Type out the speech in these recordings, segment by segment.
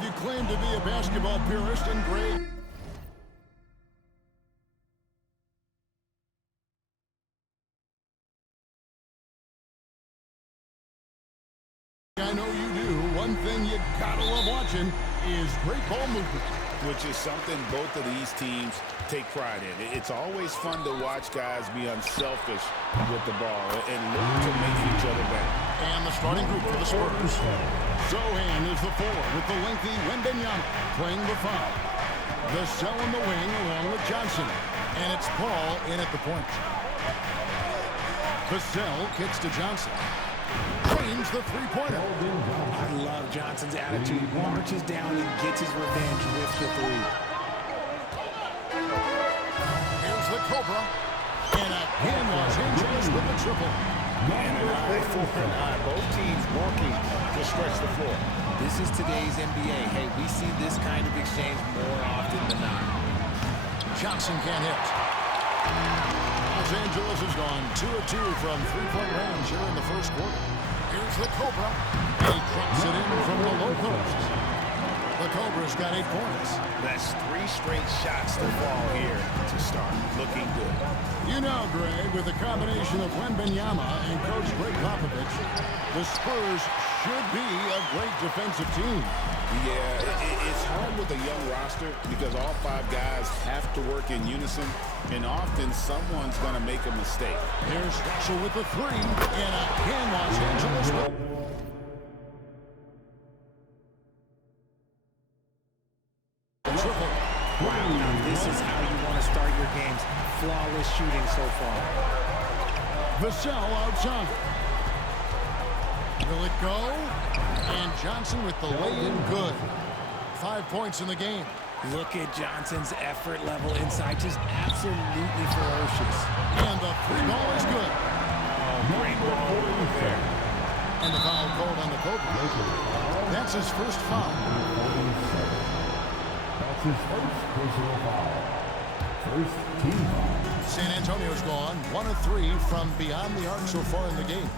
if you claim to be a basketball purist and great. I know you do. One thing you gotta love watching is great ball movement, which is something both of these teams take pride in. It's always fun to watch guys be unselfish with the ball and look to make each other better. And the starting group for the Spurs. Sochan is the forward with the lengthy Wembanyama playing the 5. Vassell in the wing along with Johnson. And it's Paul in at the point. Vassell kicks to Johnson. Drains the three-pointer. I love Johnson's attitude. He marches down and gets his revenge with the 3. Here's the Cobra. And again, Los Angeles with the triple. And an eye for an eye. Both teams working to stretch the floor. This is today's NBA. Hey, we see this kind of exchange more often than not. Johnson can't hit. Los Angeles has gone 2 of 2 from three-point range here in the first quarter. Here's the Cobra. He drops it in from the low post. The Cobra's got 8 points. That's 3 straight shots to fall here to start. Looking good. You know, Greg, with the combination of Wembanyama and Coach Greg Popovich, the Spurs should be a great defensive team. Yeah, it's hard with a young roster because all 5 guys have to work in unison, and often someone's going to make a mistake. Here's Russell with the 3, and again Los Angeles. Triple. Wow, now this is how you want to start your games. Flawless shooting so far. Vassell outside. Will it go? And Johnson with the lay-in good. 5 points in the game. Look at Johnson's effort level inside. Just absolutely ferocious. And the 3 ball is good. Oh, great ball over there. And the foul called on the Cobra. That's his first foul. That's his first personal foul. First team foul. San Antonio's gone 1 of 3 from beyond the arc so far in the game.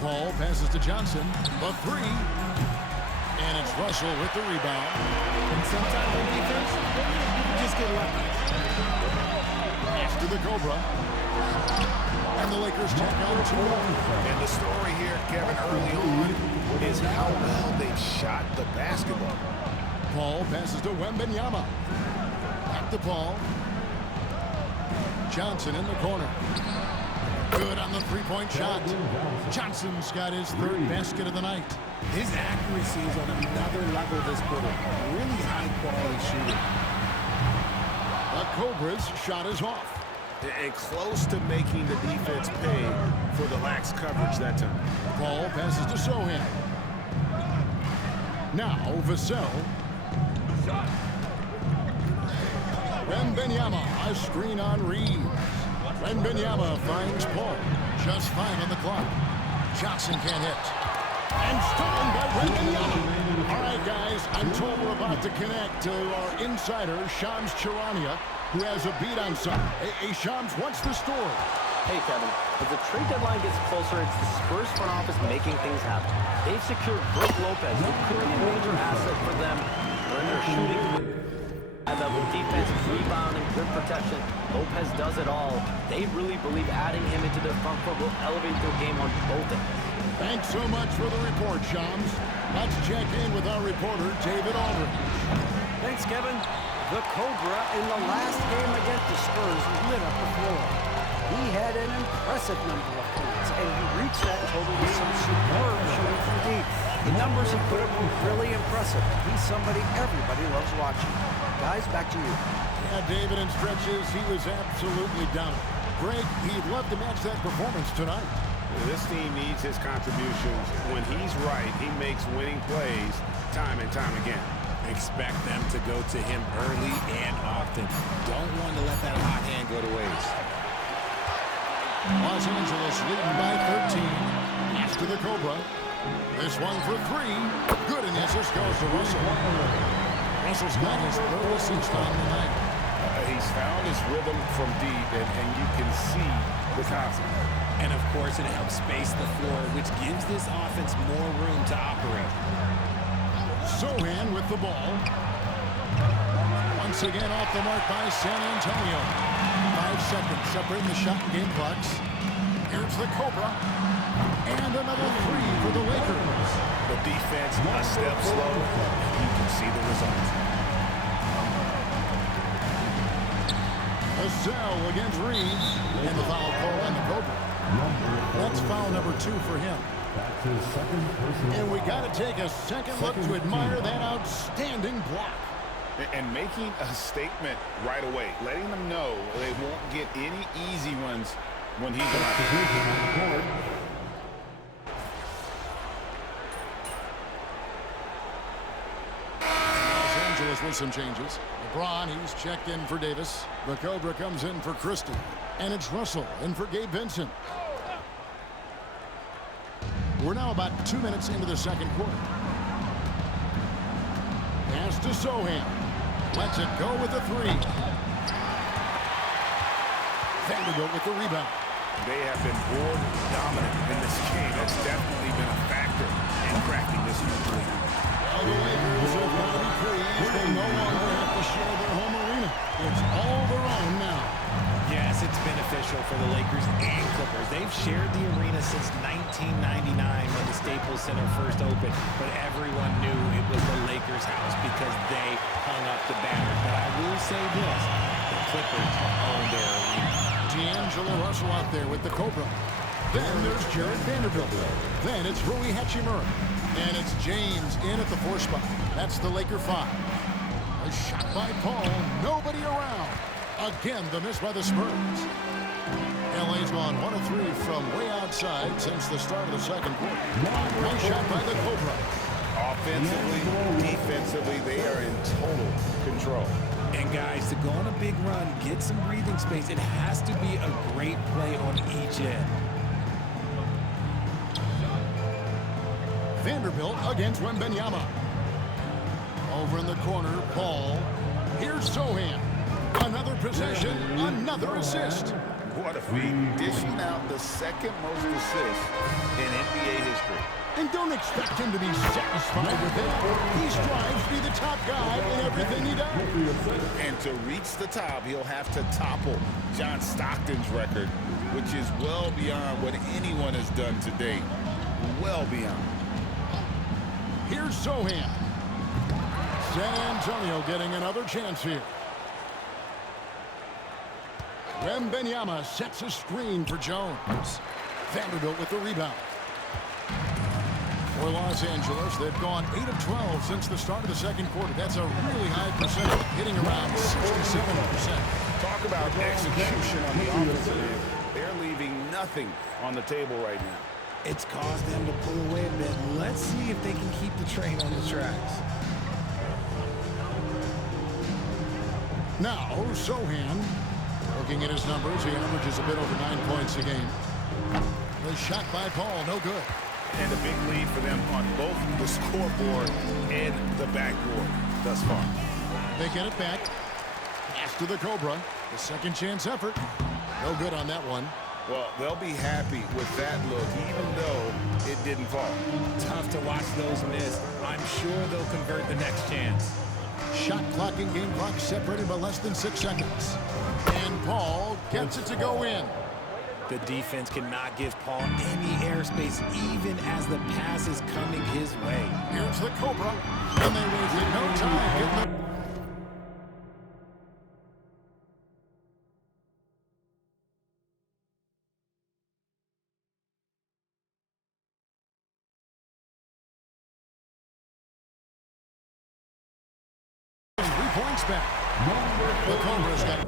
Paul passes to Johnson. The 3. And it's Russell with the rebound. And sometimes on defense, you just get lucky. After the Cobra. And the Lakers tack on 2. And the story here, Kevin, early on is how well they've shot the basketball. Paul passes to Wembanyama. Back to Paul. Johnson in the corner. Good on the three-point shot. Johnson's got his 3rd basket of the night. His accuracy is on another level this quarter. Really high-quality shooting. The Cobra's shot is off. And close to making the defense pay for the lax coverage that time. Paul passes to Sochan. Now Vassell. Wembanyama, a screen on Reeves. Wembanyama finds Paul. Just 5 on the clock. Johnson can't hit. And stolen by Wembanyama. All right, guys, I'm told we're about to connect to our insider, Shams Charania, who has a beat on something. Hey, Shams, what's the story? Hey, Kevin. As the trade deadline gets closer, it's the Spurs front office making things happen. They've secured Brook Lopez, who could be a major asset for them when they're shooting. High-level defense, rebounding, good protection. Lopez does it all. They really believe adding him into their front court will elevate their game on both ends. Thanks so much for the report, Shams. Let's check in with our reporter, David Aldridge. Thanks, Kevin. The Cobra in the last game against the Spurs lit up the floor. He had an impressive number of points, and he reached that total with some superb shooting from deep. The numbers he put up were really impressive. He's somebody everybody loves watching. Guys, back to you. Yeah, David, in stretches, he was absolutely dominant. Greg, he'd love to match that performance tonight. This team needs his contributions. When he's right, he makes winning plays time and time again. Expect them to go to him early and often. Don't want to let that hot hand go to waste. Los Angeles leading by 13. After the Cobra. This one for 3. Good, and the assist goes to Russell. Russell's got his 3rd assist on the night. He's found his rhythm from deep, and you can see the confidence. And, of course, it helps space the floor, which gives this offense more room to operate. Sochan with the ball. Once again off the mark by San Antonio. 5 seconds separating the shot and game clocks. Here's the Cobra. And another three for the Lakers. The defense a step slow. You can see the results. Vassell against Reeves. And the foul call on the Cobra. That's foul number 2 for him. That's his second personal And we foul. got to take a second look to admire that outstanding block. And making a statement right away, letting them know they won't get any easy ones when he's on. Substitution on the court. Los Angeles with some changes. LeBron, he's checked in for Davis. The Cobra comes in for Christie. And it's Russell in for Gabe Vincent. We're now about 2 minutes into the second quarter. Pass to Sochan. Lets it go with the three. Vanderbilt with the rebound. They have been board dominant in this game. That's definitely been a factor in cracking this lead. Well, the Lakers have got to be pleased. They no longer have to share their home arena. It's all their own now. Yes, it's beneficial for the Lakers and Clippers. They've shared the arena since 1999 when the Staples Center first opened, but everyone knew it was the Lakers' house because they hung up the banner. But I will say this, the Clippers own their arena. D'Angelo Russell out there with the Cobra. Then there's Jared Vanderbilt. Then it's Rui Hachimura. And it's James in at the 4 spot. That's the Laker 5. A shot by Paul. Nobody around. Again, the miss by the Spurs. LA's gone 1 of 3 from way outside since the start of the second quarter. Nice shot by the Cobra. Offensively, defensively, they are in total control. And guys, to go on a big run, get some breathing space, it has to be a great play on each end. Vanderbilt against Wembanyama. Over in the corner, Paul. Here's Sochan. Another possession, another assist. What a feat. Dishing out the second most assists in NBA history. And don't expect him to be satisfied with it. He strives to be the top guy in everything he does. And to reach the top, he'll have to topple John Stockton's record, which is well beyond what anyone has done to date. Well beyond. Here's Sochan. San Antonio getting another chance here. Wembanyama sets a screen for Jones. Vanderbilt with the rebound. For Los Angeles, they've gone 8 of 12 since the start of the second quarter. That's a really high percentage, hitting around 67%. Talk about execution on the offensive end. They're leaving nothing on the table right now. It's caused them to pull away a bit. Let's see if they can keep the train on the tracks. Now, Sochan, looking at his numbers, he averages a bit over 9 points a game. The shot by Paul, no good. And a big lead for them on both the scoreboard and the backboard thus far. They get it back. Pass to the Cobra. The second chance effort. No good on that one. Well, they'll be happy with that look, even though it didn't fall. Tough to watch those miss. I'm sure they'll convert the next chance. Shot clock and game clock separated by less than 6 seconds. And Paul gets it to go in. The defense cannot give Paul any airspace, even as the pass is coming his way. Here's the Cobra. And they wasted no time getting the... points back. The Cobra's got...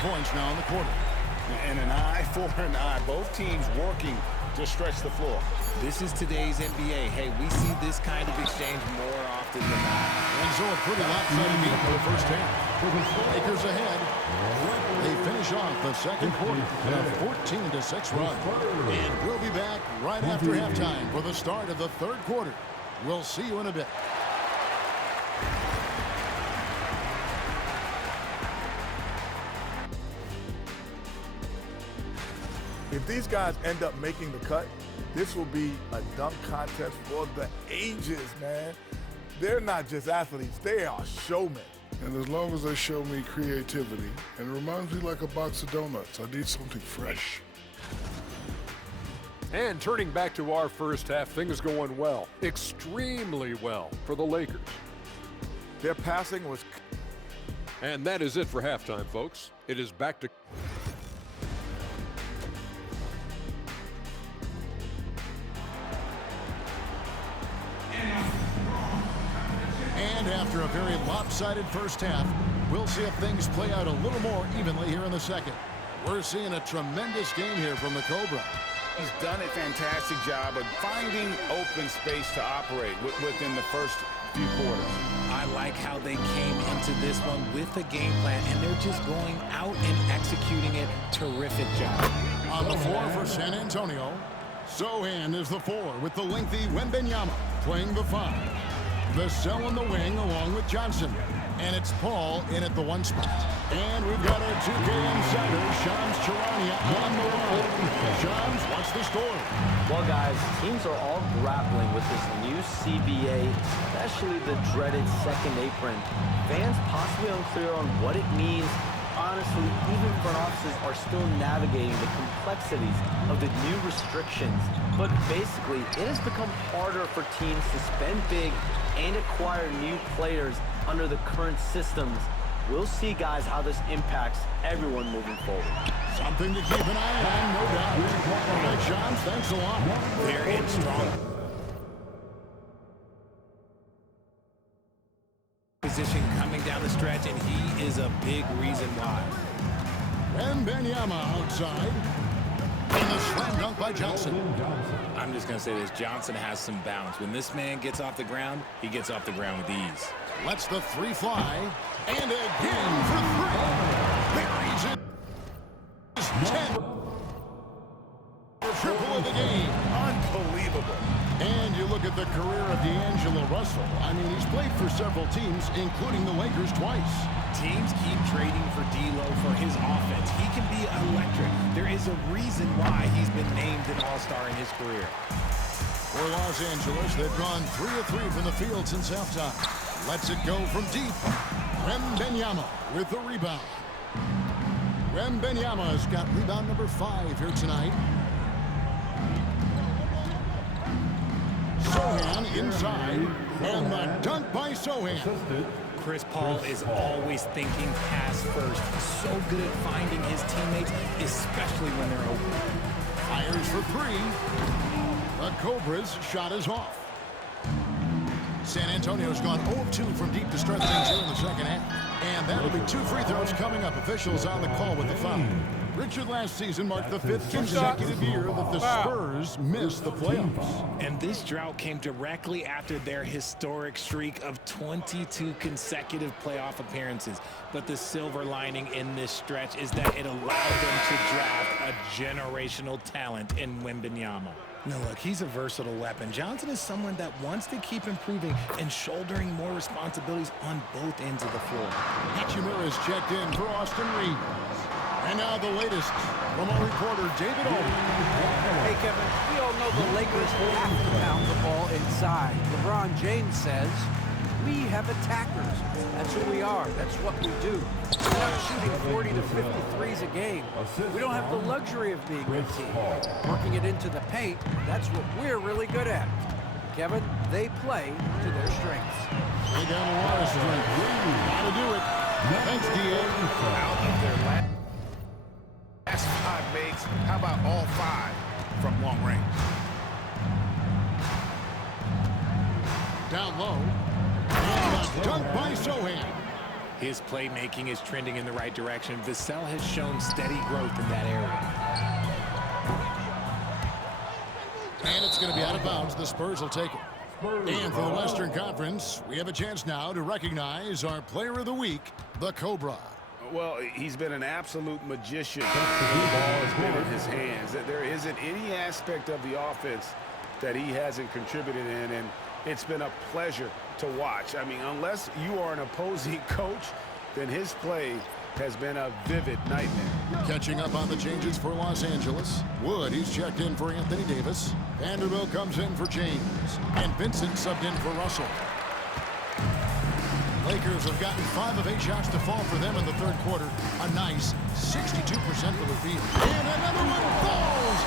points now in the quarter. And an eye for an eye. Both teams working to stretch the floor. This is today's NBA. Hey, we see this kind of exchange more often than not. And so a pretty lopsided game for the first half. Lakers ahead. They finish off the second quarter in a 14-6 run. And we'll be back right after halftime for the start of the third quarter. We'll see you in a bit. If these guys end up making the cut, this will be a dunk contest for the ages, man. They're not just athletes, they are showmen. And as long as they show me creativity, and it reminds me like a box of donuts, I need something fresh. And turning back to our first half, things going well, extremely well for the Lakers. Their passing was... And that is it for halftime, folks. It is back to... And after a very lopsided first half, we'll see if things play out a little more evenly here in the second. We're seeing a tremendous game here from the Cobra. He's done a fantastic job of finding open space to operate within the first few quarters. I like how they came into this one with a game plan, and they're just going out and executing it. Terrific job. On the floor for San Antonio, Sochan is the 4 with the lengthy Wembanyama playing the 5. Vassell in the wing along with Johnson. And it's Paul in at the 1 spot. And we've got our 2K insider, Shams Charania, on the line. Shams, what's the story? Well, guys, teams are all grappling with this new CBA, especially the dreaded second apron. Fans possibly unclear on what it means. Honestly, even front offices are still navigating the complexities of the new restrictions. But basically, it has become harder for teams to spend big and acquire new players under the current systems. We'll see, guys, how this impacts everyone moving forward. Something to keep an eye on, no doubt. All right, Shams, thanks a lot. They're in strong position coming down the stretch, and he is a big reason why. Wembanyama outside. And the slam dunk by Johnson. I'm just going to say this. Johnson has some bounce. When this man gets off the ground, he gets off the ground with ease. Lets the 3 fly. And again for 3. Buries it. 10. Triple of the game. Unbelievable. And you look at the career of D'Angelo Russell. I mean, he's played for several teams, including the Lakers twice. Teams keep trading for D'Lo for his offense. He can be electric. There is a reason why he's been named an all-star in his career. For Los Angeles, they've gone 3 of 3 from the field since halftime. Lets it go from deep. Wembanyama with the rebound. Wembanyama's got rebound number 5 here tonight. Sochan inside, and the dunk by Sochan. Chris Paul is always thinking pass first. So good at finding his teammates, especially when they're open. Fires for 3. The Cobras' shot is off. San Antonio's gone 0-2 from deep to start things here in the second half. And that'll be 2 free throws coming up. Officials on the call with the foul. Richard, last season marked the 5th consecutive year that the Spurs missed the playoffs. And this drought came directly after their historic streak of 22 consecutive playoff appearances. But the silver lining in this stretch is that it allowed them to draft a generational talent in Wembanyama. Now, look, he's a versatile weapon. Johnson is someone that wants to keep improving and shouldering more responsibilities on both ends of the floor. Hachimura's checked in for Austin Reeves. And now the latest from our reporter, David Aldridge. Hey, Kevin, we all know the Lakers have to pound the ball inside. LeBron James says, we have attackers. That's who we are. That's what we do. We're not shooting 40 to 53s a game. We don't have the luxury of being a team. Working it into the paint, that's what we're really good at. Kevin, they play to their strengths. They got a lot of strength. Gotta do it. Thanks, D.A. Out of their last 5 makes, how about all 5 from long range? Down low. And a dunk by Sochan. His playmaking is trending in the right direction. Vassell has shown steady growth in that area. And it's going to be out of bounds. The Spurs will take it. And for the Western Conference, we have a chance now to recognize our Player of the Week, the Cobra. Well, he's been an absolute magician when the ball has been in his hands. There isn't any aspect of the offense that he hasn't contributed in, and it's been a pleasure to watch. I mean, unless you are an opposing coach, then his play has been a vivid nightmare. Catching up on the changes for Los Angeles. Wood, he's checked in for Anthony Davis. Vanderbilt comes in for James. And Vincent subbed in for Russell. Lakers have gotten 5 of 8 shots to fall for them in the third quarter. A nice 62% for the field. And another one falls.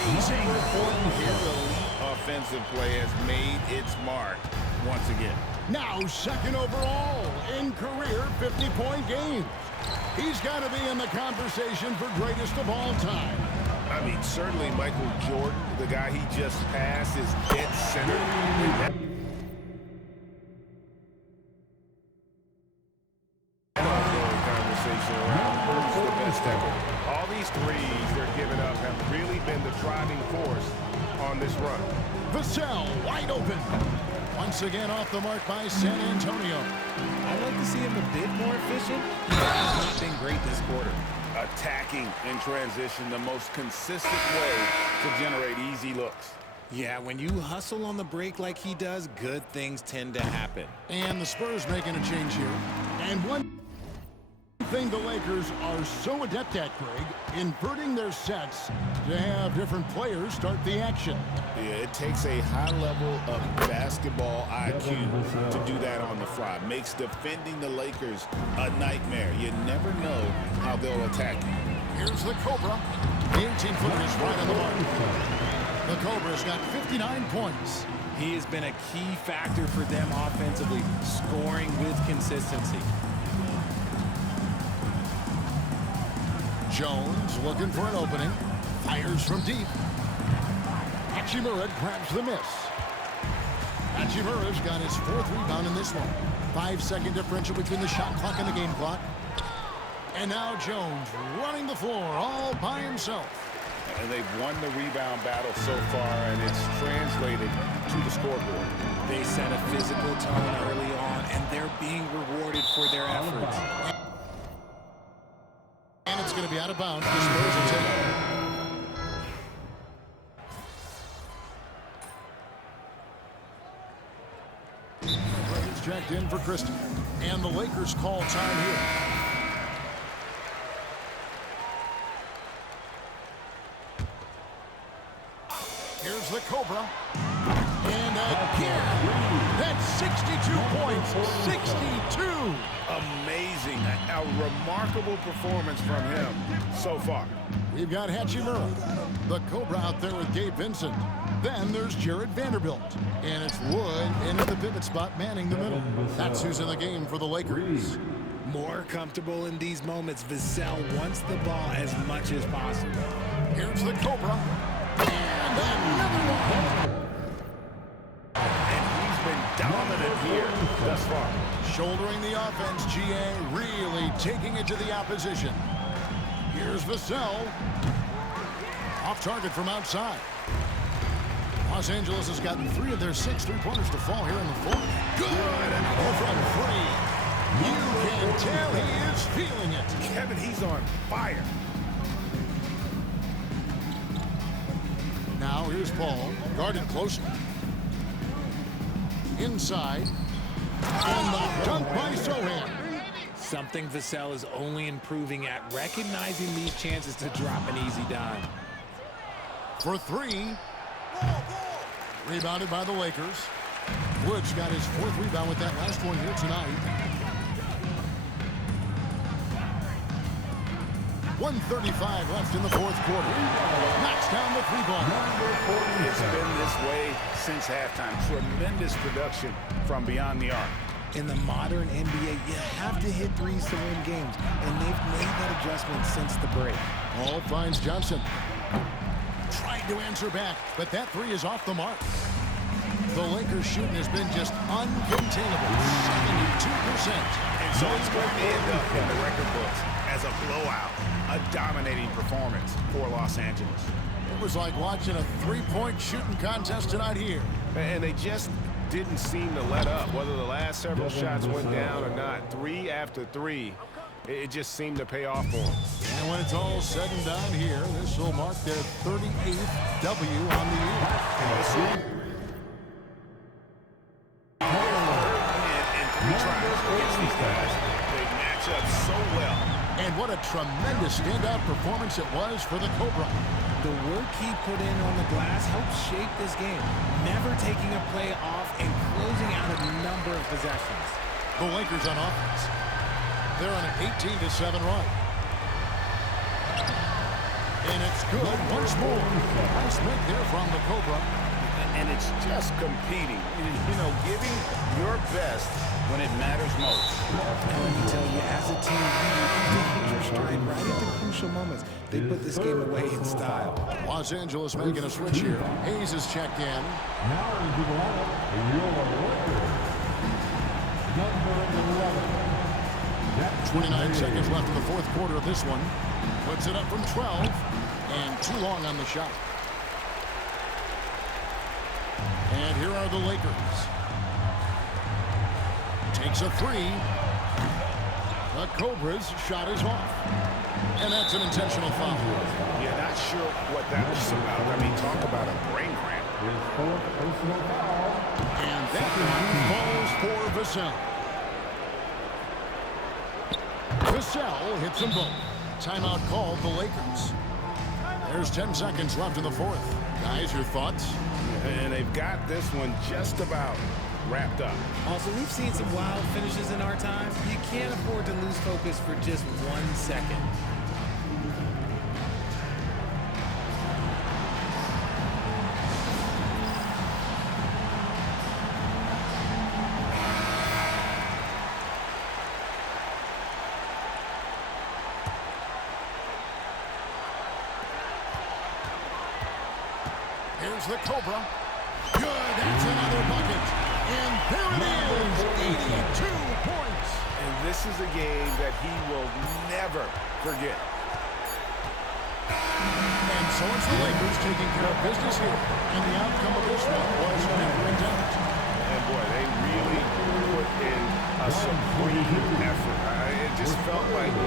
Amazing. His elite offensive play has made its mark once again. Now second overall in career 50-point games. He's got to be in the conversation for greatest of all time. I mean, certainly Michael Jordan, the guy he just passed, is dead center. All these threes they're giving up have really been the driving force on this run. Vassell wide open. Once again off the mark by San Antonio. I'd like to see him a bit more efficient. He's not been great this quarter. Attacking in transition, the most consistent way to generate easy looks. Yeah, when you hustle on the break like he does, good things tend to happen. And the Spurs making a change here. And one thing the Lakers are so adept at, Greg, inverting their sets to have different players start the action. Yeah, it takes a high level of basketball IQ to do that on the fly. Makes defending the Lakers a nightmare. You never know how they'll attack you. Here's the Cobra. The 18-footer is right on the mark. The Cobra's got 59 points. He has been a key factor for them offensively, scoring with consistency. Jones looking for an opening. Fires from deep. Hachimura grabs the miss. Hachimura's got his 4th rebound in this one. 5-second differential between the shot clock and the game clock. And now Jones running the floor all by himself. And they've won the rebound battle so far, and it's translated to the scoreboard. They set a physical tone early on, and they're being rewarded for their efforts. And it's going to be out of bounds. The Spurs will take it. He's checked in for Christie. And the Lakers call time here. Here's the Cobra. And again, that's 62 points. 62. Amazing. A remarkable performance from him so far. We've got Hachimura. The Cobra out there with Gabe Vincent. Then there's Jared Vanderbilt. And it's Wood in at the pivot spot, manning the middle. That's who's in the game for the Lakers. More comfortable in these moments, Vassell wants the ball as much as possible. Here's the Cobra. And another one. And he's been dominant here thus far. Shouldering the offense, GA really taking it to the opposition. Here's Vassell. Off target from outside. Los Angeles has gotten 3 of their 6 3-pointers to fall here in the fourth. Good, and from 3. You can tell he is feeling it. Kevin, he's on fire. Now here's Paul, guarded closely. Inside. And the dunk by Sohan. Something Vassell is only improving at, recognizing these chances to drop an easy dime. For 3. Rebounded by the Lakers. Woods got his 4th rebound with that last one here tonight. 1:35 left in the fourth quarter. Knocks down the 3-ball. It's been this way since halftime. Tremendous production from beyond the arc. In the modern NBA, you have to hit threes to win games, and they've made that adjustment since the break. Paul finds Johnson. Tried to answer back, but that 3 is off the mark. The Lakers shooting has been just uncontainable, 72%. And so it's going to end up in the record books as a blowout, a dominating performance for Los Angeles. It was like watching a three-point shooting contest tonight here. And they just didn't seem to let up, whether the last several shots went down or not. 3 after 3, it just seemed to pay off for them. And when it's all said and done here, this will mark their 38th W on the year. And 3 tries against these guys. They match up so well. And what a tremendous standout performance it was for the Cobra. The work he put in on the glass helped shape this game, never taking a play off and closing out a number of possessions. The Lakers on offense. They're on an 18-7 run. And it's good once more. Nice make there from the Cobra. And it's just competing, you know, giving your best when it matters most. And let me tell you, as a team, they hit your stride right at the crucial moments. They put this game away in style. Los Angeles making a switch here. Hayes is checked in. Now into the lineup, your Lakers. Number 11. 29 seconds left in the fourth quarter of this one. Puts it up from 12. And too long on the shot. And here are the Lakers. Takes a 3. The Cobra's shot is off. And that's an intentional foul. Yeah, not sure what that was about. I mean, talk about a brain cramp. His fourth personal foul. And that one falls for Vassell. Vassell hits them both. Timeout called the Lakers. There's 10 seconds left in the fourth. Guys, your thoughts? And they've got this one just about wrapped up. Also, we've seen some wild finishes in our time. You can't afford to lose focus for just 1 second. Here's the Cobra. Good, that's another bucket. And there it is, 82 points. And this is a game that he will never forget. And so it's the Lakers taking care of business here. And the outcome of this one was never in doubt. And boy, they really put in a supreme effort. It just felt like